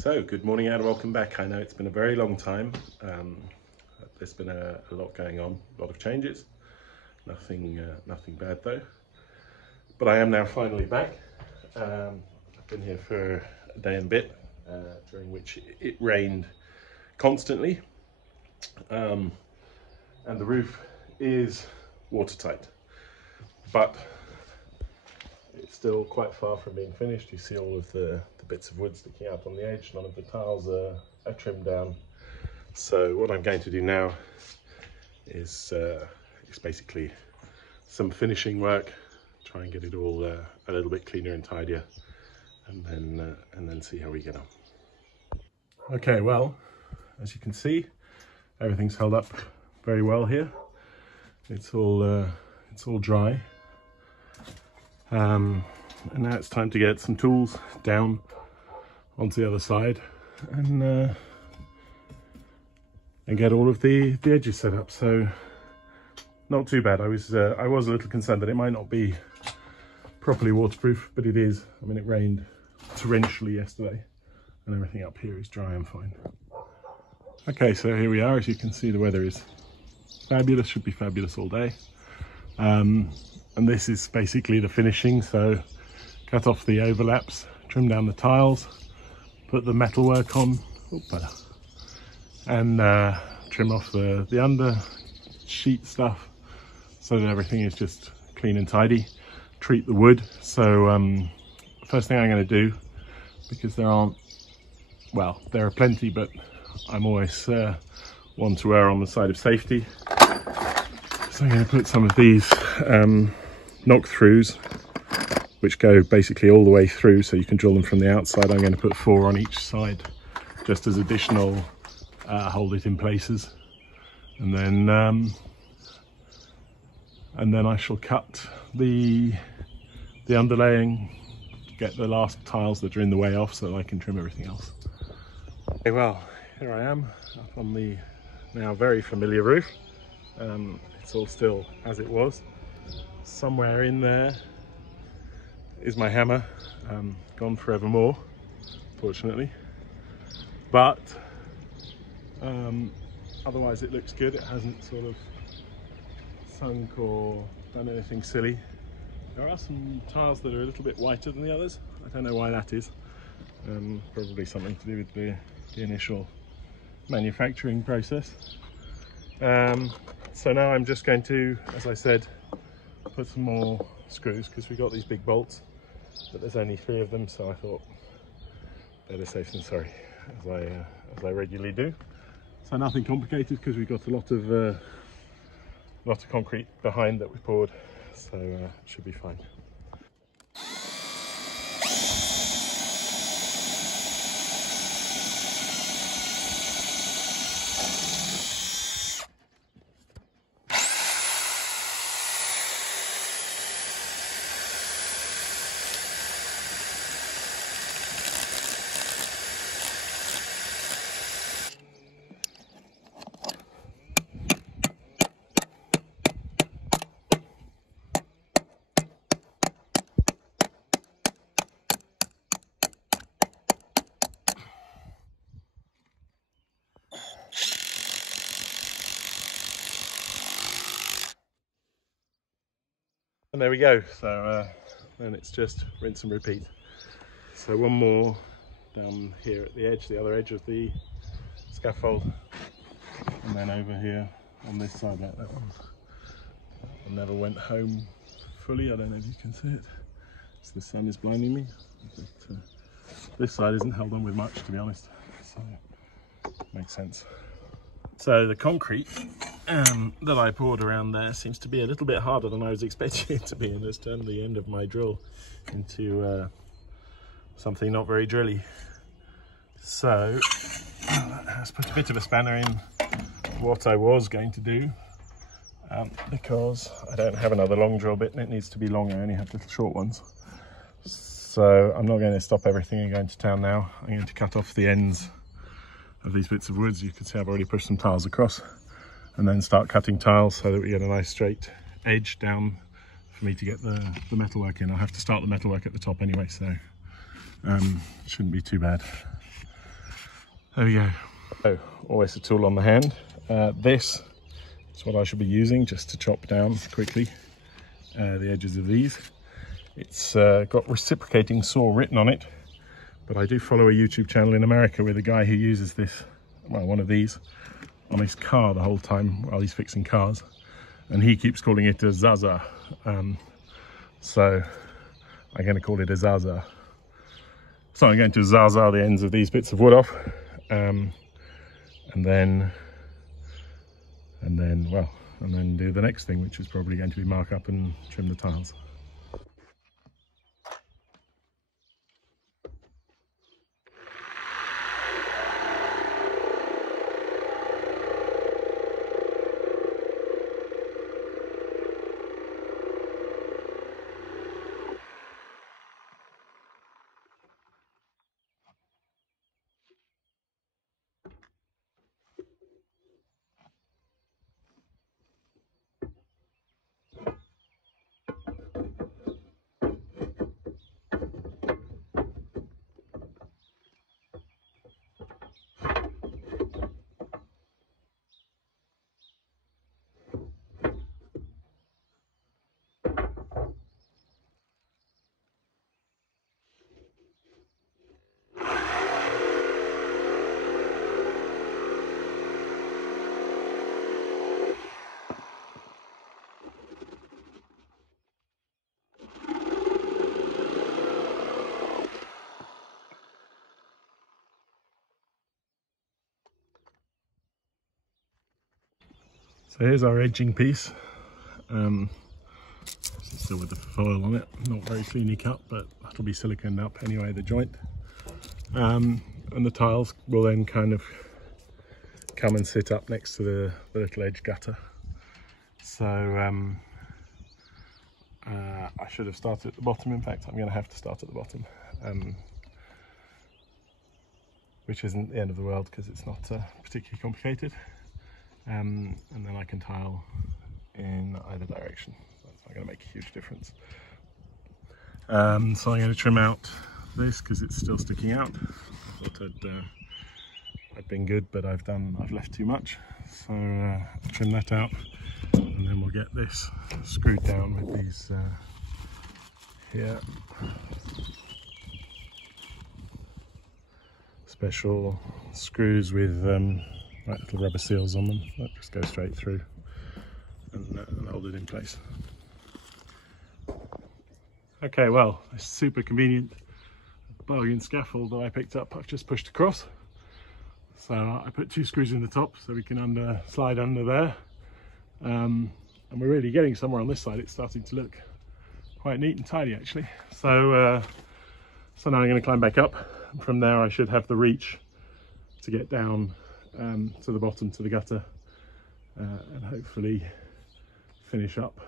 So, good morning and welcome back. I know it's been a very long time. There's been a lot going on, a lot of changes. Nothing bad though. But I am now finally back. I've been here for a day and a bit, during which it rained constantly. And the roof is watertight. But it's still quite far from being finished. You see all of the bits of wood sticking out on the edge. None of the tiles are trimmed down. So what I'm going to do now is basically some finishing work, try and get it all a little bit cleaner and tidier, and then see how we get on. Okay, well, as you can see, everything's held up very well here. It's all dry. And now it's time to get some tools down onto the other side and get all of the edges set up. So not too bad. I was a little concerned that it might not be properly waterproof, but it is. I mean, it rained torrentially yesterday and everything up here is dry and fine. Okay, so here we are. As you can see, the weather is fabulous, should be fabulous all day. And this is basically the finishing. So cut off the overlaps, trim down the tiles, put the metalwork on, and trim off the under sheet stuff so that everything is just clean and tidy. Treat the wood. So first thing I'm going to do, because there are plenty, but I'm always one to err on the side of safety. So I'm going to put some of these knock-throughs, which go basically all the way through, so you can drill them from the outside. I'm going to put 4 on each side, just as additional hold it in places, and then I shall cut the underlaying, get the last tiles that are in the way off, so that I can trim everything else. Okay, well, here I am up on the now very familiar roof. It's all still as it was. Somewhere in there is my hammer, gone forevermore, fortunately, but otherwise it looks good. It hasn't sort of sunk or done anything silly. There are some tiles that are a little bit whiter than the others. I don't know why that is. Probably something to do with the initial manufacturing process. So now I'm just going to, as I said, put some more screws, because we got these big bolts, but there's only 3 of them, so I thought better safe than sorry, as I regularly do. So nothing complicated, because we've got a lot of concrete behind that we poured, so it should be fine. And there we go. So then it's just rinse and repeat. So one more down here at the edge, the other edge of the scaffold, and then over here on this side, like that one. That one never went home fully. I don't know if you can see it, so the sun is blinding me, but this side isn't held on with much, to be honest, so makes sense. So the concrete that I poured around there seems to be a little bit harder than I was expecting it to be, and has turned the end of my drill into something not very drilly. So that has put a bit of a spanner in what I was going to do, because I don't have another long drill bit and it needs to be long. I only have little short ones. So I'm not going to stop everything and go into town now. I'm going to cut off the ends of these bits of wood. You can see I've already pushed some tiles across, and then start cutting tiles so that we get a nice straight edge down for me to get the metalwork in. I'll have to start the metalwork at the top anyway, so shouldn't be too bad. There we go. So, always a tool on the hand. This is what I should be using just to chop down quickly the edges of these. It's got reciprocating saw written on it, but I do follow a YouTube channel in America with a guy who uses this, well, one of these, on his car the whole time while he's fixing cars, and he keeps calling it a Zaza. So I'm going to call it a Zaza. So I'm going to Zaza the ends of these bits of wood off, and then do the next thing, which is probably going to be mark up and trim the tiles. So here's our edging piece. Still with the foil on it, not very cleanly cut, but that'll be siliconed up anyway, the joint. And the tiles will then kind of come and sit up next to the little edge gutter. So I should have started at the bottom. In fact, I'm going to have to start at the bottom, which isn't the end of the world because it's not particularly complicated. And then I can tile in either direction. That's not going to make a huge difference. So I'm going to trim out this because it's still sticking out. I thought I'd been good, but I've left too much. So I'll trim that out, and then we'll get this screwed down with these here. Special screws with like little rubber seals on them that just go straight through and hold it in place. Okay, well, a super convenient bargain scaffold that I picked up, I've just pushed across. So I put 2 screws in the top so we can slide under there, and we're really getting somewhere on this side. It's starting to look quite neat and tidy actually. So now I'm going to climb back up, and from there I should have the reach to get down to the bottom, to the gutter, and hopefully finish up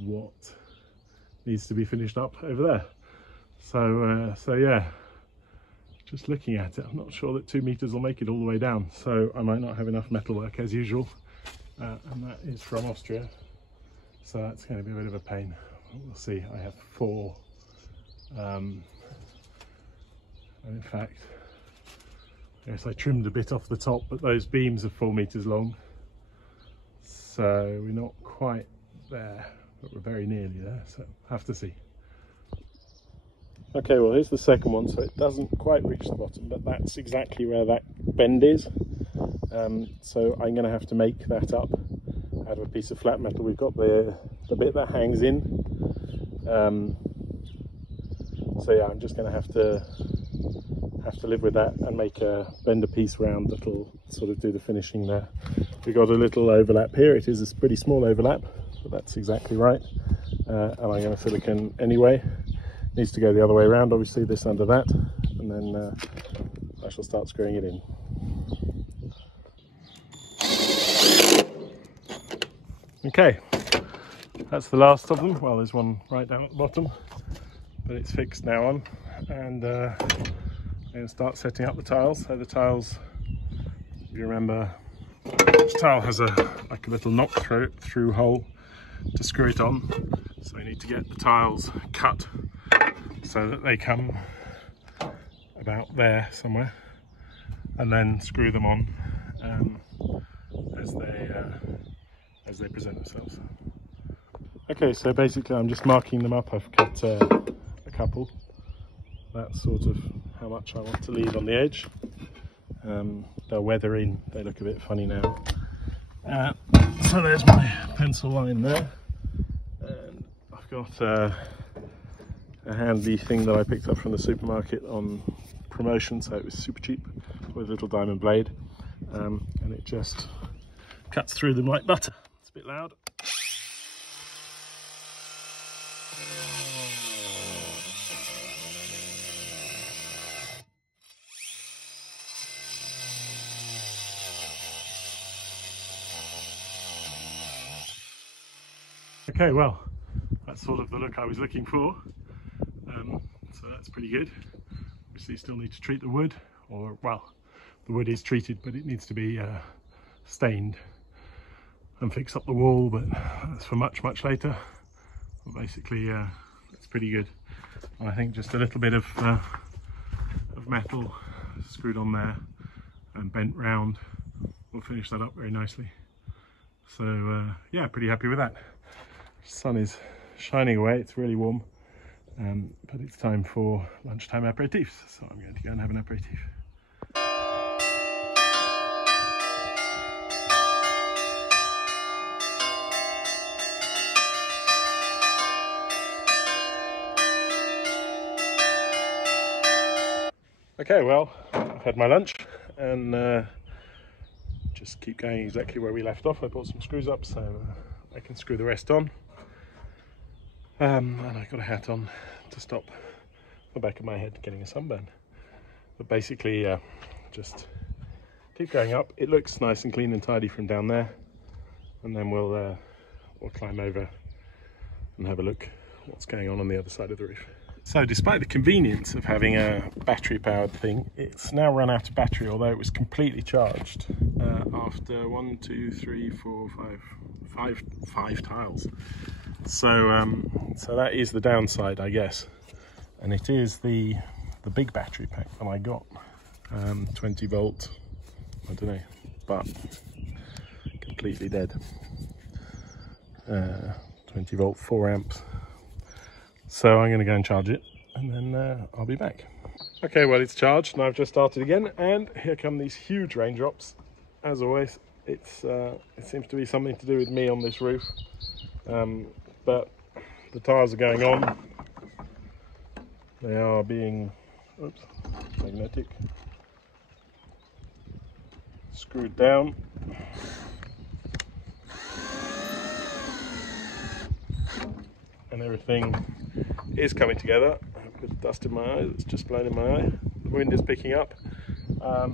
what needs to be finished up over there. So yeah, just looking at it, I'm not sure that 2 meters will make it all the way down, so I might not have enough metalwork as usual, and that is from Austria, so that's going to be a bit of a pain. We'll see. I have 4 and in fact, yes, I trimmed a bit off the top, but those beams are 4 meters long, so we're not quite there, but we're very nearly there, so have to see. Okay, well, here's the second one, so it doesn't quite reach the bottom, but that's exactly where that bend is. So I'm going to have to make that up out of a piece of flat metal. We've got the bit that hangs in, so yeah, I'm just going to have to live with that and bend a piece round that'll sort of do the finishing there. We've got a little overlap here. It is a pretty small overlap, but that's exactly right. And I'm going to silicone anyway. Needs to go the other way around, obviously, this under that, and then I shall start screwing it in. Okay, that's the last of them. Well, there's one right down at the bottom, but it's fixed now on, and I'm going to start setting up the tiles. So the tiles, if you remember, each tile has like a little knock through hole to screw it on. So we need to get the tiles cut so that they come about there somewhere, and then screw them on as they present themselves. Okay, so basically I'm just marking them up. I've cut a couple. That's sort of how much I want to leave on the edge. They'll weather in, they look a bit funny now. So there's my pencil line there, and I've got a handy thing that I picked up from the supermarket on promotion, so it was super cheap, with a little diamond blade, and it just cuts through them like butter. It's a bit loud. Okay, well, that's sort of the look I was looking for, so that's pretty good. Obviously still need to treat the wood, or well, the wood is treated, but it needs to be stained and fix up the wall, but that's for much later. But basically it's pretty good. And I think just a little bit of metal screwed on there and bent round will finish that up very nicely. So yeah, pretty happy with that. Sun is shining away, it's really warm, but it's time for lunchtime aperitifs, so I'm going to go and have an aperitif. Okay, well, I've had my lunch and just keep going exactly where we left off. I brought some screws up so I can screw the rest on. And I got a hat on to stop the back of my head getting a sunburn. But basically, just keep going up. It looks nice and clean and tidy from down there, and then we'll climb over and have a look what's going on the other side of the roof. So despite the convenience of having a battery powered thing, it's now run out of battery, although it was completely charged after 5 tiles. So that is the downside, I guess, and it is the big battery pack that I got, 20 volt, I don't know, but completely dead. 20 volt, 4 amps. So I'm going to go and charge it, and then I'll be back. Okay, well, it's charged and I've just started again, and here come these huge raindrops. As always, it seems to be something to do with me on this roof. But the tiles are going on. They are being magnetic, screwed down. And everything is coming together. I've got dust in my eye, it's just blown in my eye. The wind is picking up. I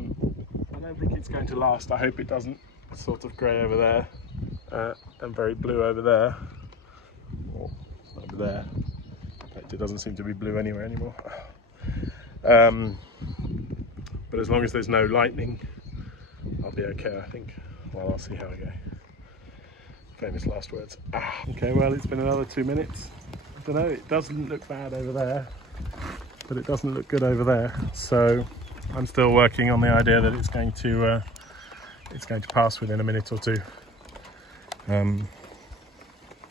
don't think it's going to last. I hope it doesn't. It's sort of grey over there and very blue over there. Or over there. In fact, it doesn't seem to be blue anywhere anymore. But as long as there's no lightning, I'll be okay, I think. Well, I'll see how I go. Famous last words. Okay, well, it's been another 2 minutes. I don't know, it doesn't look bad over there, but it doesn't look good over there. So I'm still working on the idea that it's going to pass within a minute or two,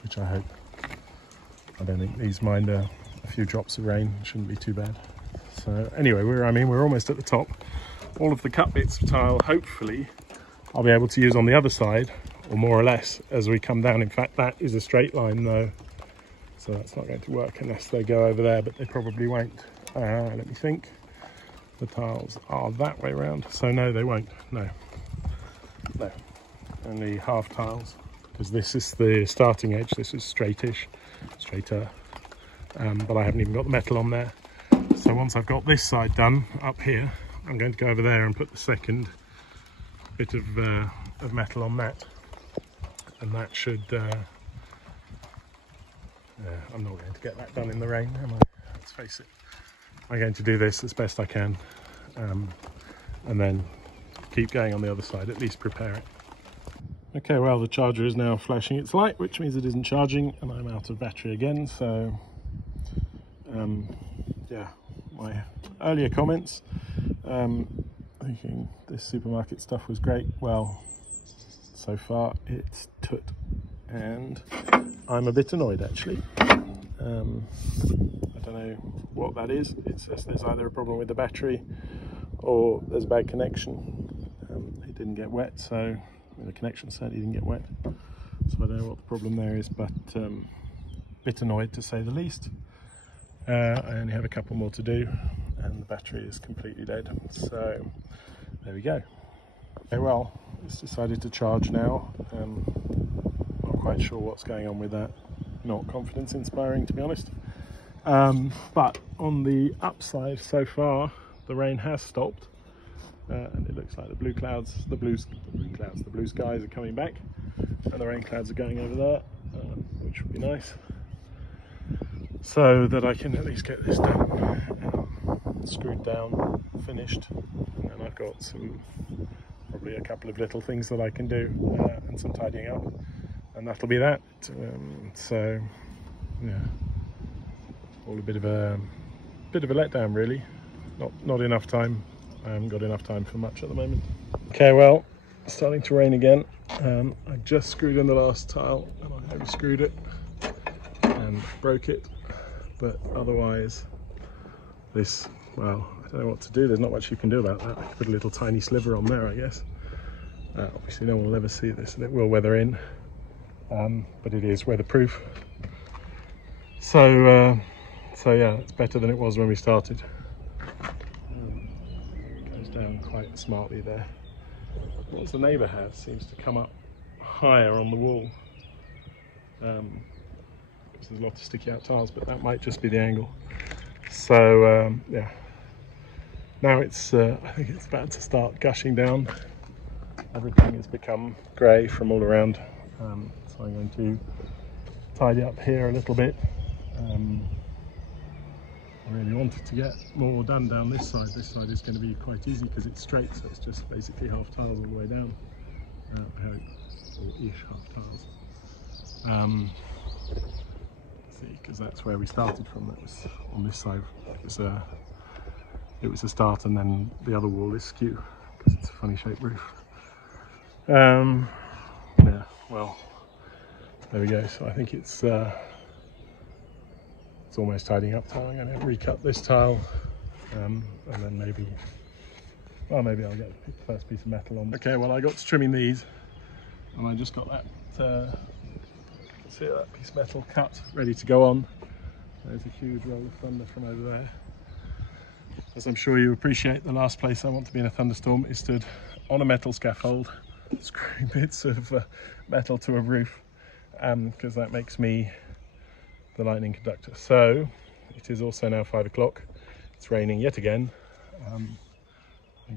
which I hope. I don't think these mind a few drops of rain. It shouldn't be too bad. So anyway, we're almost at the top. All of the cut bits of tile, hopefully, I'll be able to use on the other side, or more or less, as we come down. In fact, that is a straight line though, so that's not going to work unless they go over there, but they probably won't. Let me think. The tiles are that way around, so no, they won't. No, only half tiles, because this is the starting edge. This is straighter, but I haven't even got the metal on there. So once I've got this side done up here, I'm going to go over there and put the second bit of metal on that, and that should I'm not going to get that done in the rain, am I? Let's face it. I'm going to do this as best I can, and then keep going on the other side, at least prepare it. Okay, well, the charger is now flashing its light, which means it isn't charging, and I'm out of battery again. So yeah, my earlier comments, thinking this supermarket stuff was great. Well, so far it's tut, and I'm a bit annoyed actually. I don't know what that is. It says there's either a problem with the battery or there's a bad connection. It didn't get wet, so the connection certainly didn't get wet. So I don't know what the problem there is, but a bit annoyed to say the least. I only have a couple more to do and the battery is completely dead. So there we go. Okay, well, it's decided to charge now. Not quite sure what's going on with that. Not confidence inspiring, to be honest. But on the upside so far, the rain has stopped, and it looks like the blue skies are coming back, and the rain clouds are going over there, which would be nice, so that I can at least get this done, screwed down, finished, and then I've got probably a couple of little things that I can do, and some tidying up, and that'll be that. So yeah, all a bit of a letdown really. Not enough time. I haven't got enough time for much at the moment. Okay, well, it's starting to rain again. I just screwed in the last tile and I heavy screwed it and broke it, but otherwise this, well, I don't know what to do. There's not much you can do about that. I could put a little tiny sliver on there, I guess. Obviously no one will ever see this and it will weather in, but it is weatherproof. So yeah, it's better than it was when we started. Goes down quite smartly there. What the neighbour has seems to come up higher on the wall, because there's a lot of sticky out tiles, but that might just be the angle. So yeah, now it's I think it's about to start gushing down. Everything has become grey from all around, so I'm going to tidy up here a little bit. I really wanted to get more done down this side. This side is going to be quite easy because it's straight, so it's just basically half tiles all the way down. I hope, or ish half tiles. See, because that's where we started from. That was on this side. It was a start, and then the other wall is skew because it's a funny shaped roof. Yeah, well, there we go. So I think it's almost tidying up tile. I'm going to recut this tile, and then maybe I'll get the first piece of metal on. Okay, well, I got to trimming these, and I just got that, see that piece of metal cut, ready to go on. There's a huge roll of thunder from over there. As I'm sure you appreciate, the last place I want to be in a thunderstorm is stood on a metal scaffold, screwing bits of metal to a roof, because that makes me the lightning conductor. So it is also now 5 o'clock. It's raining yet again. I'm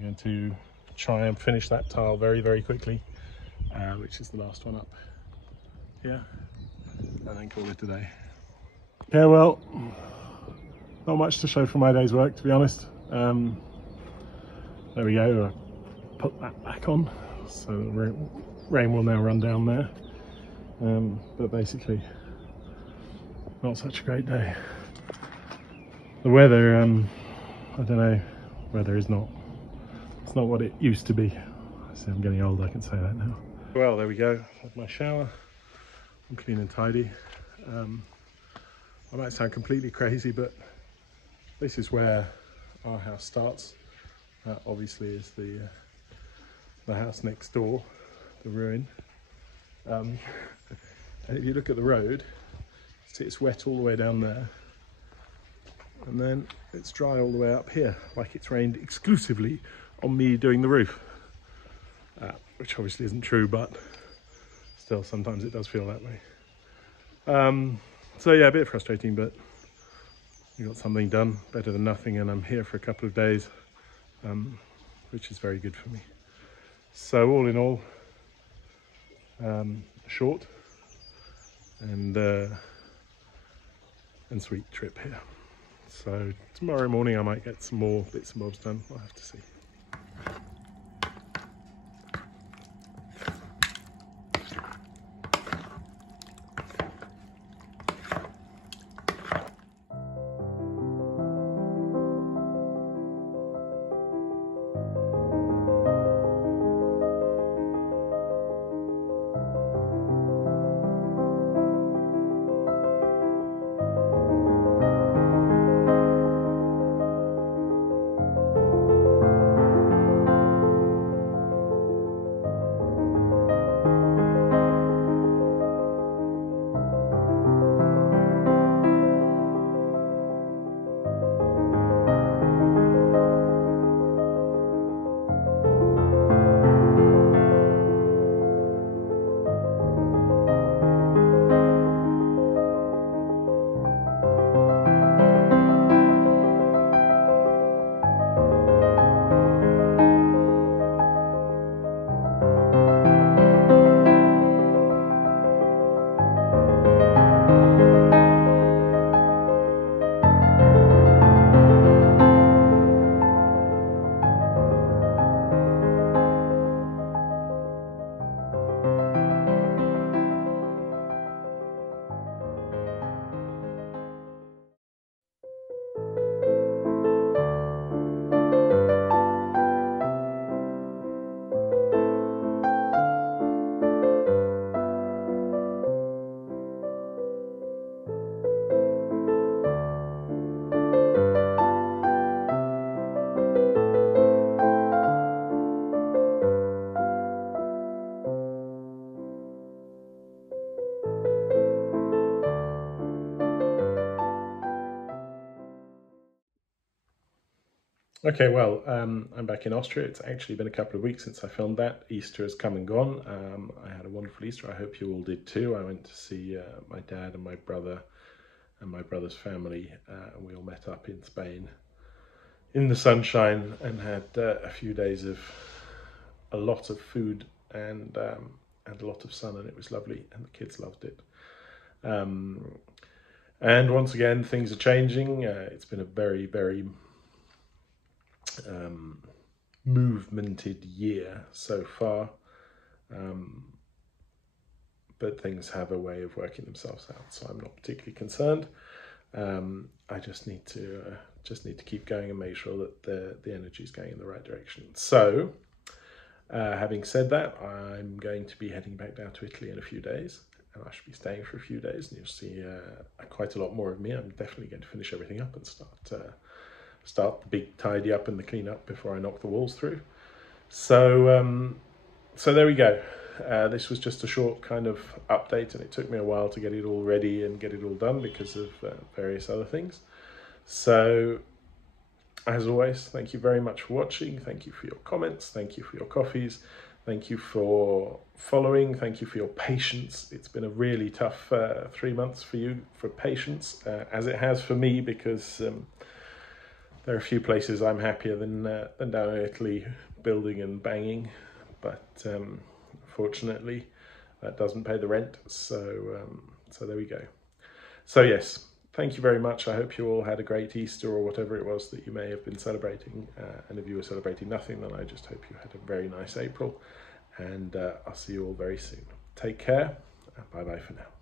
going to try and finish that tile very, very quickly, which is the last one up here, and then call it a day. Yeah, well, not much to show from my day's work, to be honest. There we go. I put that back on, so the rain will now run down there. But basically, not such a great day. The weather, I don't know, weather is not, it's not what it used to be. See, I'm getting old, I can say that now. Well, there we go, had my shower, I'm clean and tidy. I might sound completely crazy, but this is where our house starts. That obviously is the house next door, the ruin. And if you look at the road, see it's wet all the way down there, and then it's dry all the way up here, like it's rained exclusively on me doing the roof, which obviously isn't true, but still sometimes it does feel that way. So yeah, a bit frustrating, but we got something done, better than nothing, and I'm here for a couple of days, which is very good for me. So all in all, a short and sweet trip here. So tomorrow morning I might get some more bits and bobs done. I'll have to see. Okay, well, I'm back in Austria. It's actually been a couple of weeks since I filmed that. Easter has come and gone. I had a wonderful Easter. I hope you all did too. I went to see my dad and my brother and my brother's family. We all met up in Spain in the sunshine and had a few days of a lot of food and a lot of sun, and it was lovely, and the kids loved it. And once again, things are changing. It's been a very, very movemented year so far, but things have a way of working themselves out, so I'm not particularly concerned. I just need to keep going and make sure that the energy is going in the right direction. So having said that, I'm going to be heading back down to Italy in a few days, and I should be staying for a few days, and you'll see quite a lot more of me. I'm definitely going to finish everything up and start the big tidy up and the clean up before I knock the walls through. So so there we go. This was just a short kind of update, and it took me a while to get it all ready and get it all done because of various other things. So as always, thank you very much for watching. Thank you for your comments. Thank you for your coffees. Thank you for following. Thank you for your patience. It's been a really tough 3 months for you for patience, as it has for me, because there are a few places I'm happier than down in Italy, building and banging, but fortunately that doesn't pay the rent. So so there we go. So yes, thank you very much. I hope you all had a great Easter, or whatever it was that you may have been celebrating. And if you were celebrating nothing, then I just hope you had a very nice April. And I'll see you all very soon. Take care, and bye-bye for now.